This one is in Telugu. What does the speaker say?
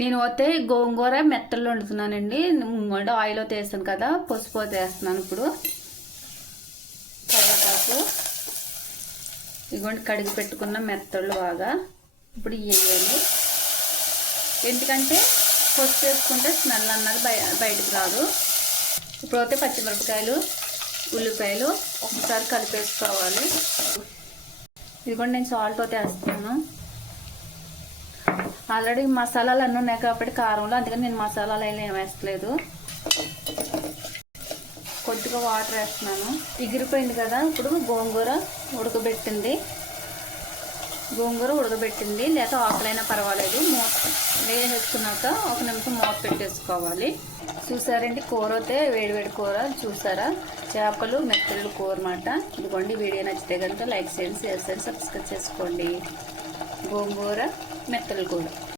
నేను అయితే గోంగూర మెత్తల్లో వండుతున్నానండి. అంటే ఆయిల్ అయితే వేస్తాను కదా, పసుపు అయితే వేస్తున్నాను. ఇప్పుడు కరివేపాకు, ఇదిగోండి కడిగి పెట్టుకున్న మెత్తళ్ళు బాగా ఇప్పుడు వేయాలి. ఎందుకంటే పసుపు వేసుకుంటే స్మెల్ అన్నది బయటకు రాదు. ఇప్పుడైతే పచ్చిమిరపకాయలు, ఉల్లిపాయలు ఒకసారి కలిపేసుకోవాలి. ఇదిగోండి నేను సాల్ట్ అయితే వేస్తున్నాను. ఆల్రెడీ మసాలాలు అన్నీ ఉన్నాయి కాబట్టి కారంలో, అందుకని నేను మసాలాలు ఏం వేస్తలేదు. కొద్దిగా వాటర్ వేస్తున్నాను. ఎగిరిపోయింది కదా. ఇప్పుడు గోంగూర ఉడకబెట్టింది లేదా ఆకులైనా పర్వాలేదు. మూత వేసేసుకున్నాక 1 నిమిషం మూత పెట్టేసుకోవాలి. చూసారండి కూర అయితే వేడివేడి కూర చూసారా, చేపలు మెత్తలు కూర అన్నమాట. ఇదిగోండి వీడియో నచ్చితే కనుక లైక్ చేయండి, షేర్ చేయండి, సబ్స్క్రైబ్ చేసుకోండి. గోంగూర మెత్తలు కూర.